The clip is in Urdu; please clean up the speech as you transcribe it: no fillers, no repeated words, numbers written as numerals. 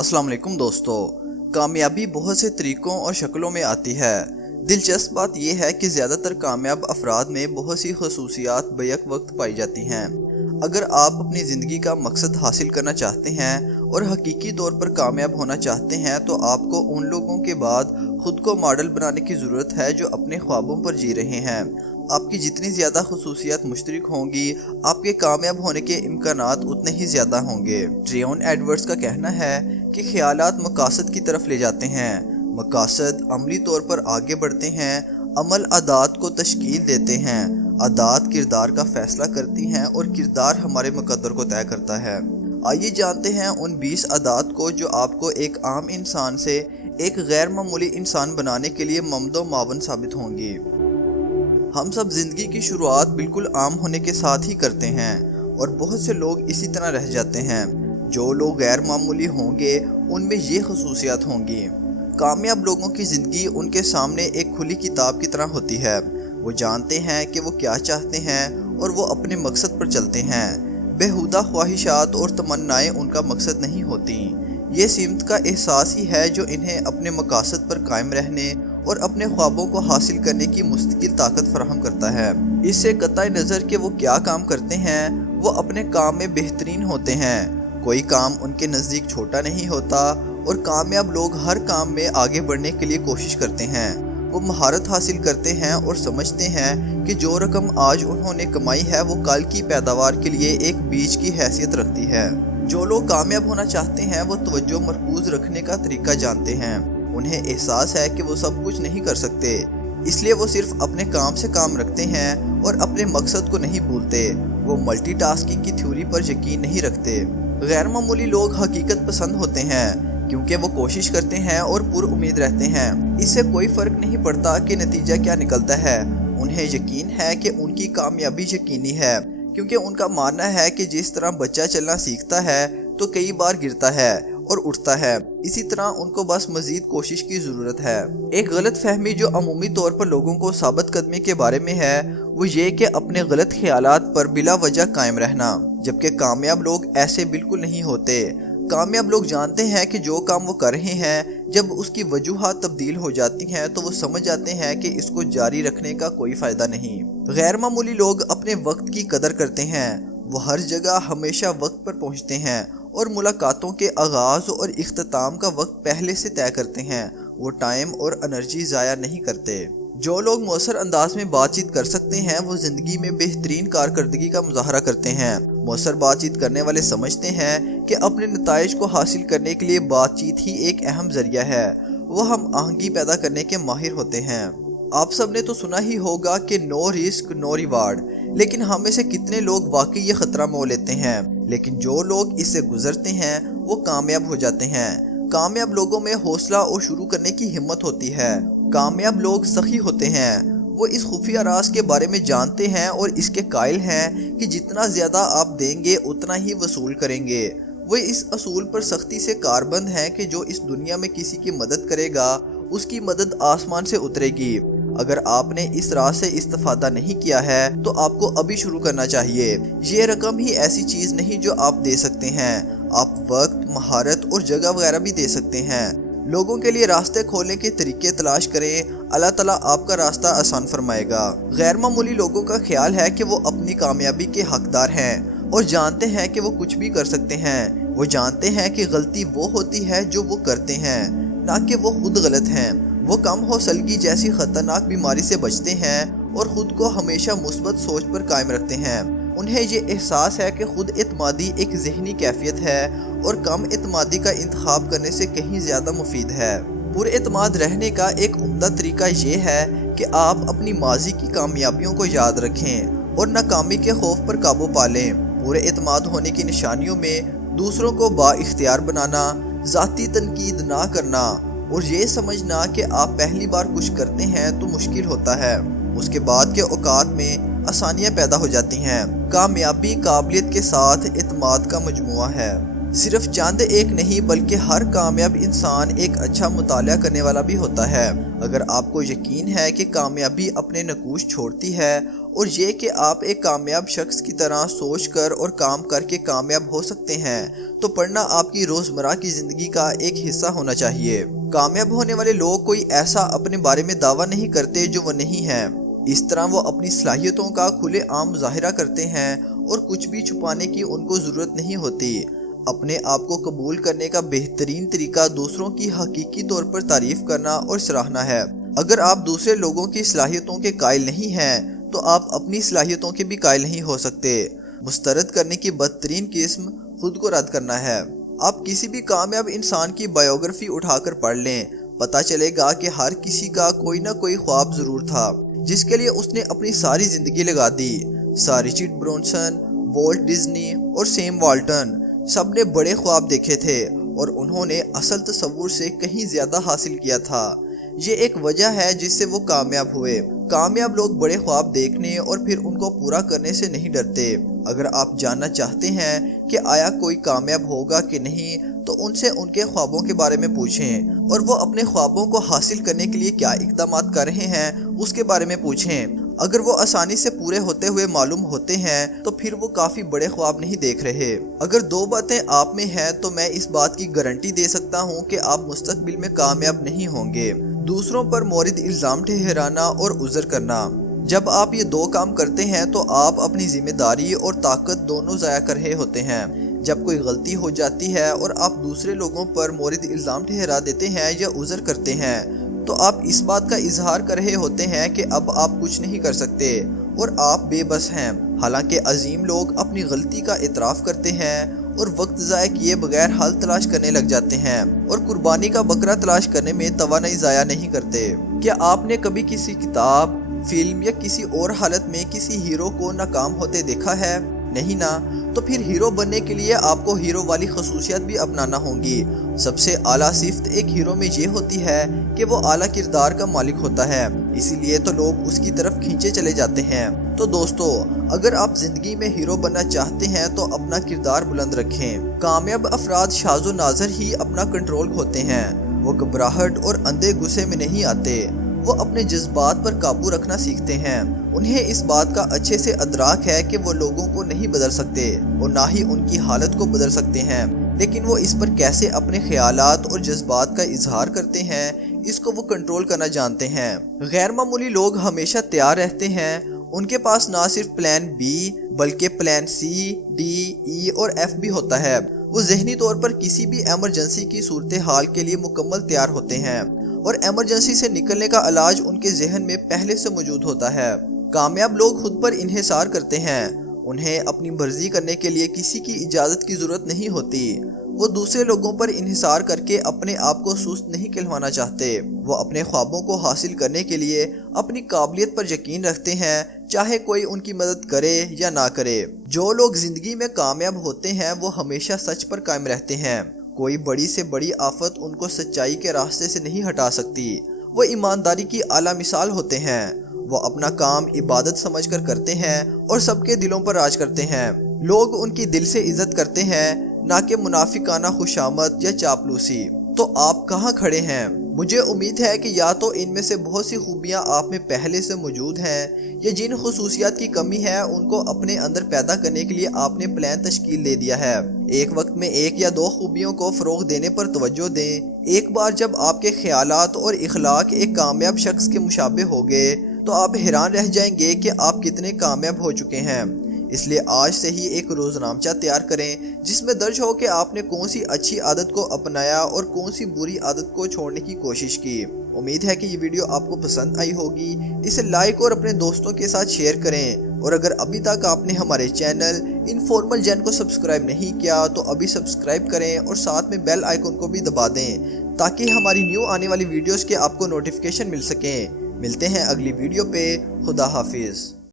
السلام علیکم دوستو، کامیابی بہت سے طریقوں اور شکلوں میں آتی ہے۔ دلچسپ بات یہ ہے کہ زیادہ تر کامیاب افراد میں بہت سی خصوصیات بیک وقت پائی جاتی ہیں۔ اگر آپ اپنی زندگی کا مقصد حاصل کرنا چاہتے ہیں اور حقیقی طور پر کامیاب ہونا چاہتے ہیں تو آپ کو ان لوگوں کے بعد خود کو ماڈل بنانے کی ضرورت ہے جو اپنے خوابوں پر جی رہے ہیں۔ آپ کی جتنی زیادہ خصوصیات مشترک ہوں گی، آپ کے کامیاب ہونے کے امکانات اتنے ہی زیادہ ہوں گے۔ ٹریون ایڈورڈز کا کہنا ہے کہ خیالات مقاصد کی طرف لے جاتے ہیں، مقاصد عملی طور پر آگے بڑھتے ہیں، عمل عادات کو تشکیل دیتے ہیں، عادات کردار کا فیصلہ کرتی ہیں اور کردار ہمارے مقدر کو طے کرتا ہے۔ آئیے جانتے ہیں ان 20 عادات کو جو آپ کو ایک عام انسان سے ایک غیر معمولی انسان بنانے کے لیے ممد و معاون ثابت ہوں گی۔ ہم سب زندگی کی شروعات بالکل عام ہونے کے ساتھ ہی کرتے ہیں اور بہت سے لوگ اسی طرح رہ جاتے ہیں۔ جو لوگ غیر معمولی ہوں گے ان میں یہ خصوصیات ہوں گی۔ کامیاب لوگوں کی زندگی ان کے سامنے ایک کھلی کتاب کی طرح ہوتی ہے۔ وہ جانتے ہیں کہ وہ کیا چاہتے ہیں اور وہ اپنے مقصد پر چلتے ہیں۔ بیہودہ خواہشات اور تمنائیں ان کا مقصد نہیں ہوتی۔ یہ سمت کا احساس ہی ہے جو انہیں اپنے مقاصد پر قائم رہنے اور اپنے خوابوں کو حاصل کرنے کی مستقل طاقت فراہم کرتا ہے۔ اس سے قطع نظر کہ وہ کیا کام کرتے ہیں، وہ اپنے کام میں بہترین ہوتے ہیں۔ کوئی کام ان کے نزدیک چھوٹا نہیں ہوتا اور کامیاب لوگ ہر کام میں آگے بڑھنے کے لیے کوشش کرتے ہیں۔ وہ مہارت حاصل کرتے ہیں اور سمجھتے ہیں کہ جو رقم آج انہوں نے کمائی ہے وہ کل کی پیداوار کے لیے ایک بیج کی حیثیت رکھتی ہے۔ جو لوگ کامیاب ہونا چاہتے ہیں وہ توجہ مرکوز رکھنے کا طریقہ جانتے ہیں۔ انہیں احساس ہے کہ وہ سب کچھ نہیں کر سکتے، اس لیے وہ صرف اپنے کام سے کام رکھتے ہیں اور اپنے مقصد کو نہیں بھولتے۔ وہ ملٹی ٹاسکنگ کی تھیوری پر یقین نہیں رکھتے۔ غیر معمولی لوگ حقیقت پسند ہوتے ہیں کیونکہ وہ کوشش کرتے ہیں اور پر امید رہتے ہیں۔ اس سے کوئی فرق نہیں پڑتا کہ نتیجہ کیا نکلتا ہے، انہیں یقین ہے کہ ان کی کامیابی یقینی ہے، کیونکہ ان کا ماننا ہے کہ جس طرح بچہ چلنا سیکھتا ہے تو کئی بار گرتا ہے اور اٹھتا ہے، اسی طرح ان کو بس مزید کوشش کی ضرورت ہے۔ ایک غلط فہمی جو عمومی طور پر لوگوں کو ثابت قدمی کے بارے میں ہے وہ یہ کہ اپنے غلط خیالات پر بلا وجہ قائم رہنا، جبکہ کامیاب لوگ ایسے بالکل نہیں ہوتے۔ کامیاب لوگ جانتے ہیں کہ جو کام وہ کر رہے ہیں جب اس کی وجوہات تبدیل ہو جاتی ہیں تو وہ سمجھ جاتے ہیں کہ اس کو جاری رکھنے کا کوئی فائدہ نہیں۔ غیر معمولی لوگ اپنے وقت کی قدر کرتے ہیں۔ وہ ہر جگہ ہمیشہ وقت پر پہنچتے ہیں اور ملاقاتوں کے آغاز اور اختتام کا وقت پہلے سے طے کرتے ہیں۔ وہ ٹائم اور انرجی ضائع نہیں کرتے۔ جو لوگ مؤثر انداز میں بات چیت کر سکتے ہیں وہ زندگی میں بہترین کارکردگی کا مظاہرہ کرتے ہیں۔ مؤثر بات چیت کرنے والے سمجھتے ہیں کہ اپنے نتائج کو حاصل کرنے کے لیے بات چیت ہی ایک اہم ذریعہ ہے۔ وہ ہم آہنگی پیدا کرنے کے ماہر ہوتے ہیں۔ آپ سب نے تو سنا ہی ہوگا کہ نو رسک نو ریوارڈ، لیکن ہم میں سے کتنے لوگ واقعی یہ خطرہ مول لیتے ہیں؟ لیکن جو لوگ اس سے گزرتے ہیں وہ کامیاب ہو جاتے ہیں۔ کامیاب لوگوں میں حوصلہ اور شروع کرنے کی ہمت ہوتی ہے۔ کامیاب لوگ سخی ہوتے ہیں۔ وہ اس خفیہ راز کے بارے میں جانتے ہیں اور اس کے قائل ہیں کہ جتنا زیادہ آپ دیں گے اتنا ہی وصول کریں گے۔ وہ اس اصول پر سختی سے کاربند ہیں کہ جو اس دنیا میں کسی کی مدد کرے گا اس کی مدد آسمان سے اترے گی۔ اگر آپ نے اس راز سے استفادہ نہیں کیا ہے تو آپ کو ابھی شروع کرنا چاہیے۔ یہ رقم ہی ایسی چیز نہیں جو آپ دے سکتے ہیں، آپ وقت، مہارت اور جگہ وغیرہ بھی دے سکتے ہیں۔ لوگوں کے لیے راستے کھولنے کے طریقے تلاش کریں، اللہ تعالیٰ آپ کا راستہ آسان فرمائے گا۔ غیر معمولی لوگوں کا خیال ہے کہ وہ اپنی کامیابی کے حقدار ہیں اور جانتے ہیں کہ وہ کچھ بھی کر سکتے ہیں۔ وہ جانتے ہیں کہ غلطی وہ ہوتی ہے جو وہ کرتے ہیں، نہ کہ وہ خود غلط ہیں۔ وہ کم حوصلگی جیسی خطرناک بیماری سے بچتے ہیں اور خود کو ہمیشہ مثبت سوچ پر قائم رکھتے ہیں۔ انہیں یہ احساس ہے کہ خود اعتمادی ایک ذہنی کیفیت ہے اور کم اعتمادی کا انتخاب کرنے سے کہیں زیادہ مفید ہے۔ پر اعتماد رہنے کا ایک عمدہ طریقہ یہ ہے کہ آپ اپنی ماضی کی کامیابیوں کو یاد رکھیں اور ناکامی کے خوف پر قابو پا لیں۔ پر اعتماد ہونے کی نشانیوں میں دوسروں کو با اختیار بنانا، ذاتی تنقید نہ کرنا اور یہ سمجھنا کہ آپ پہلی بار کچھ کرتے ہیں تو مشکل ہوتا ہے، اس کے بعد کے اوقات میں آسانیاں پیدا ہو جاتی ہیں۔ کامیابی قابلیت کے ساتھ اعتماد کا مجموعہ ہے۔ صرف چند ایک نہیں بلکہ ہر کامیاب انسان ایک اچھا مطالعہ کرنے والا بھی ہوتا ہے۔ اگر آپ کو یقین ہے کہ کامیابی اپنے نقوش چھوڑتی ہے اور یہ کہ آپ ایک کامیاب شخص کی طرح سوچ کر اور کام کر کے کامیاب ہو سکتے ہیں، تو پڑھنا آپ کی روزمرہ کی زندگی کا ایک حصہ ہونا چاہیے۔ کامیاب ہونے والے لوگ کوئی ایسا اپنے بارے میں دعویٰ نہیں کرتے جو وہ نہیں ہیں۔ اس طرح وہ اپنی صلاحیتوں کا کھلے عام مظاہرہ کرتے ہیں اور کچھ بھی چھپانے کی ان کو ضرورت نہیں ہوتی۔ اپنے آپ کو قبول کرنے کا بہترین طریقہ دوسروں کی حقیقی طور پر تعریف کرنا اور سراہنا ہے۔ اگر آپ دوسرے لوگوں کی صلاحیتوں کے قائل نہیں ہیں تو آپ اپنی صلاحیتوں کے بھی قائل نہیں ہو سکتے۔ مسترد کرنے کی بدترین قسم خود کو رد کرنا ہے۔ آپ کسی بھی کامیاب انسان کی بائیوگرافی اٹھا کر پڑھ لیں، پتہ چلے گا کہ ہر کسی کا کوئی نہ کوئی خواب ضرور تھا جس کے لیے اس نے اپنی ساری زندگی لگا دی۔ رچرڈ برانسن، والٹ ڈزنی اور سیم والٹن سب نے بڑے خواب دیکھے تھے اور انہوں نے اصل تصور سے کہیں زیادہ حاصل کیا تھا۔ یہ ایک وجہ ہے جس سے وہ کامیاب ہوئے۔ کامیاب لوگ بڑے خواب دیکھنے اور پھر ان کو پورا کرنے سے نہیں ڈرتے۔ اگر آپ جاننا چاہتے ہیں کہ آیا کوئی کامیاب ہوگا کہ نہیں، تو ان سے ان کے خوابوں کے بارے میں پوچھیں اور وہ اپنے خوابوں کو حاصل کرنے کے لیے کیا اقدامات کر رہے ہیں اس کے بارے میں پوچھیں۔ اگر وہ آسانی سے پورے ہوتے ہوئے معلوم ہوتے ہیں تو پھر وہ کافی بڑے خواب نہیں دیکھ رہے۔ اگر دو باتیں آپ میں ہیں تو میں اس بات کی گارنٹی دے سکتا ہوں کہ آپ مستقبل میں کامیاب نہیں ہوں گے۔ دوسروں پر مورد الزام ٹھہرانا اور عذر کرنا۔ جب آپ یہ دو کام کرتے ہیں تو آپ اپنی ذمہ داری اور طاقت دونوں ضائع کر رہے ہوتے ہیں۔ جب کوئی غلطی ہو جاتی ہے اور آپ دوسرے لوگوں پر مورد الزام ٹھہرا دیتے ہیں یا عذر کرتے ہیں تو آپ اس بات کا اظہار کر رہے ہوتے ہیں کہ اب آپ کچھ نہیں کر سکتے اور آپ بے بس ہیں۔ حالانکہ عظیم لوگ اپنی غلطی کا اعتراف کرتے ہیں اور وقت ضائع کیے بغیر حل تلاش کرنے لگ جاتے ہیں اور قربانی کا بکرا تلاش کرنے میں توانائی ضائع نہیں کرتے۔ کیا آپ نے کبھی کسی کتاب، فلم یا کسی اور حالت میں کسی ہیرو کو ناکام ہوتے دیکھا ہے؟ نہیں نا؟ تو پھر ہیرو بننے کے لیے آپ کو ہیرو والی خصوصیات بھی اپنانا ہوں گی۔ سب سے اعلیٰ صفت ایک ہیرو میں یہ ہوتی ہے کہ وہ اعلیٰ کردار کا مالک ہوتا ہے، اسی لیے تو لوگ اس کی طرف کھینچے چلے جاتے ہیں۔ تو دوستو، اگر آپ زندگی میں ہیرو بننا چاہتے ہیں تو اپنا کردار بلند رکھیں۔ کامیاب افراد شاذ و نادر ہی اپنا کنٹرول کھوتے ہیں۔ وہ گھبراہٹ اور اندھے غصے میں نہیں آتے، وہ اپنے جذبات پر قابو رکھنا سیکھتے ہیں۔ انہیں اس بات کا اچھے سے ادراک ہے کہ وہ لوگوں کو نہیں بدل سکتے اور نہ ہی ان کی حالت کو بدل سکتے ہیں، لیکن وہ اس پر کیسے اپنے خیالات اور جذبات کا اظہار کرتے ہیں اس کو وہ کنٹرول کرنا جانتے ہیں۔ غیر معمولی لوگ ہمیشہ تیار رہتے ہیں۔ ان کے پاس نہ صرف پلان بی بلکہ پلان سی، ڈی، ای اور ایف بھی ہوتا ہے۔ وہ ذہنی طور پر کسی بھی ایمرجنسی کی صورتحال کے لیے مکمل تیار ہوتے ہیں اور ایمرجنسی سے نکلنے کا علاج ان کے ذہن میں پہلے سے موجود ہوتا ہے۔ کامیاب لوگ خود پر انحصار کرتے ہیں۔ انہیں اپنی مرضی کرنے کے لیے کسی کی اجازت کی ضرورت نہیں ہوتی۔ وہ دوسرے لوگوں پر انحصار کر کے اپنے آپ کو سست نہیں کہلوانا چاہتے۔ وہ اپنے خوابوں کو حاصل کرنے کے لیے اپنی قابلیت پر یقین رکھتے ہیں، چاہے کوئی ان کی مدد کرے یا نہ کرے۔ جو لوگ زندگی میں کامیاب ہوتے ہیں وہ ہمیشہ سچ پر قائم رہتے ہیں۔ کوئی بڑی سے بڑی آفت ان کو سچائی کے راستے سے نہیں ہٹا سکتی۔ وہ ایمانداری کی اعلیٰ مثال ہوتے ہیں۔ وہ اپنا کام عبادت سمجھ کر کرتے ہیں اور سب کے دلوں پر راج کرتے ہیں۔ لوگ ان کی دل سے عزت کرتے ہیں، نہ کہ منافقانہ خوشامد یا چاپلوسی۔ تو آپ کہاں کھڑے ہیں؟ مجھے امید ہے کہ یا تو ان میں سے بہت سی خوبیاں آپ میں پہلے سے موجود ہیں یا جن خصوصیات کی کمی ہے ان کو اپنے اندر پیدا کرنے کے لیے آپ نے پلان تشکیل دے دیا ہے۔ ایک وقت میں ایک یا دو خوبیوں کو فروغ دینے پر توجہ دیں۔ ایک بار جب آپ کے خیالات اور اخلاق ایک کامیاب شخص کے مشابہ ہو گئے تو آپ حیران رہ جائیں گے کہ آپ کتنے کامیاب ہو چکے ہیں۔ اس لیے آج سے ہی ایک روزنامچہ تیار کریں جس میں درج ہو کہ آپ نے کون سی اچھی عادت کو اپنایا اور کون سی بری عادت کو چھوڑنے کی کوشش کی۔ امید ہے کہ یہ ویڈیو آپ کو پسند آئی ہوگی۔ اسے لائک اور اپنے دوستوں کے ساتھ شیئر کریں، اور اگر ابھی تک آپ نے ہمارے چینل انفارمل جین کو سبسکرائب نہیں کیا تو ابھی سبسکرائب کریں اور ساتھ میں بیل آئیکن کو بھی دبا دیں تاکہ ہماری نیو آنے والی ویڈیوز کے آپ کو نوٹیفیکیشن مل سکیں۔ ملتے ہیں اگلی ویڈیو پہ۔ خدا حافظ۔